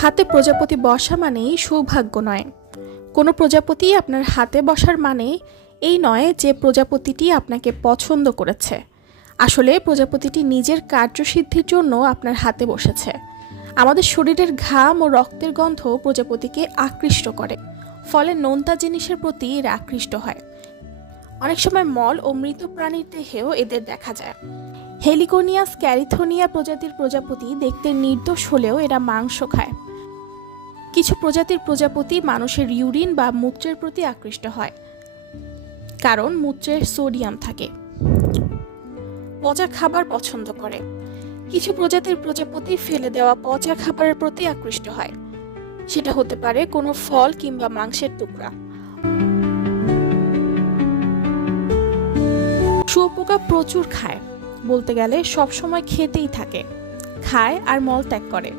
হাতে প্রজাপতি বসা মানেই সৌভাগ্য নয়। কোনো প্রজাপতি আপনার হাতে বসার মানে এই নয় যে প্রজাপতিটি আপনাকে পছন্দ করেছে। আসলে প্রজাপতিটি নিজের কার্যসিদ্ধির জন্য আপনার হাতে বসেছে। আমাদের শরীরের ঘাম ও রক্তের গন্ধ প্রজাপতিকে আকৃষ্ট করে, ফলে নোনতা জিনিসের প্রতি এরা আকৃষ্ট হয়। অনেক সময় মল ও মৃত প্রাণীর দেহেও এদের দেখা যায়। হেলিকোনিয়াস ক্যারিথোনিয়া প্রজাতির প্রজাপতি দেখতে নির্দোষ হলেও এরা মাংস খায়। কিছু প্রজাতির প্রজাপতি মানুষের ইউরিন বা মূত্রের প্রতি আকৃষ্ট হয়, কারণ মূত্রে সোডিয়াম থাকে। পচা খাবার পছন্দ করে। কিছু প্রজাতির প্রজাপতি ফেলে দেওয়া পচা খাবারের প্রতি আকৃষ্ট হয়। সেটা হতে পারে কোনো ফল কিংবা মাংসের টুকরা। শুয়োপোকা প্রচুর খায়, বলতে গেলে সব সময় খেতেই থাকে, খায় আর মল ত্যাগ করে।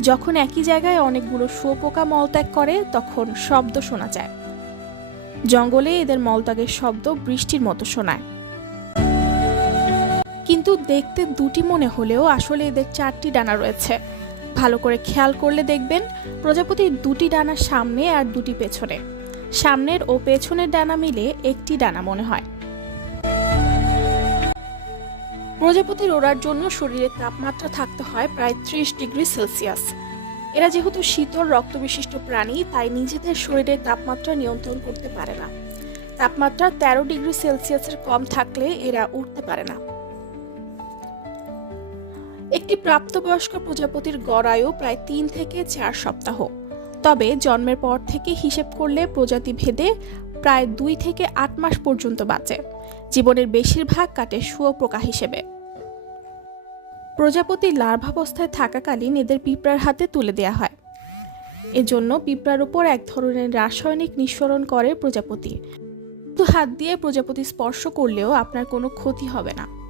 যখন একই জায়গায় অনেকগুলো শুয়োপোকা মলত্যাগ করে, তখন শব্দ শোনা যায়। জঙ্গলে এদের মলত্যাগের শব্দ বৃষ্টির মতো শোনায়। কিন্তু দেখতে দুটি মনে হলেও আসলে এদের চারটি ডানা রয়েছে। ভালো করে খেয়াল করলে দেখবেন, প্রজাপতির দুটি ডানা সামনে আর দুটি পেছনে। সামনের ও পেছনের ডানা মিলে একটি ডানা মনে হয়। প্রজাপতির ওড়ার জন্য শরীরের তাপমাত্রা থাকতে হয় প্রায় ত্রিশ ডিগ্রি সেলসিয়াস। এরা যেহেতু শীতল, রক্তবিশিষ্ট প্রাণী, তাই নিজেদের শরীরের তাপমাত্রা নিয়ন্ত্রণ করতে পারে না। তাপমাত্রা তেরো ডিগ্রি সেলসিয়াসের কম থাকলে এরা উঠতে পারে না। একটি প্রাপ্তবয়স্ক প্রজাপতির গড় আয়ু প্রায় তিন থেকে চার সপ্তাহ। তবে জন্মের পর থেকে হিসেব করলে প্রজাতি ভেদে প্রায় দুই থেকে আট মাস পর্যন্ত বাঁচে। জীবনের বেশিরভাগ কাটে শুয়োপোকা হিসেবে। প্রজাপতি লার্ভাবস্থায় থাকাকালীন এদের পিঁপড়ার হাতে তুলে দেয়া হয়। এজন্য পিঁপড়ার উপর এক ধরনের রাসায়নিক নিঃসরণ করে প্রজাপতি। তো হাত দিয়ে প্রজাপতি স্পর্শ করলেও আপনার কোনো ক্ষতি হবে না।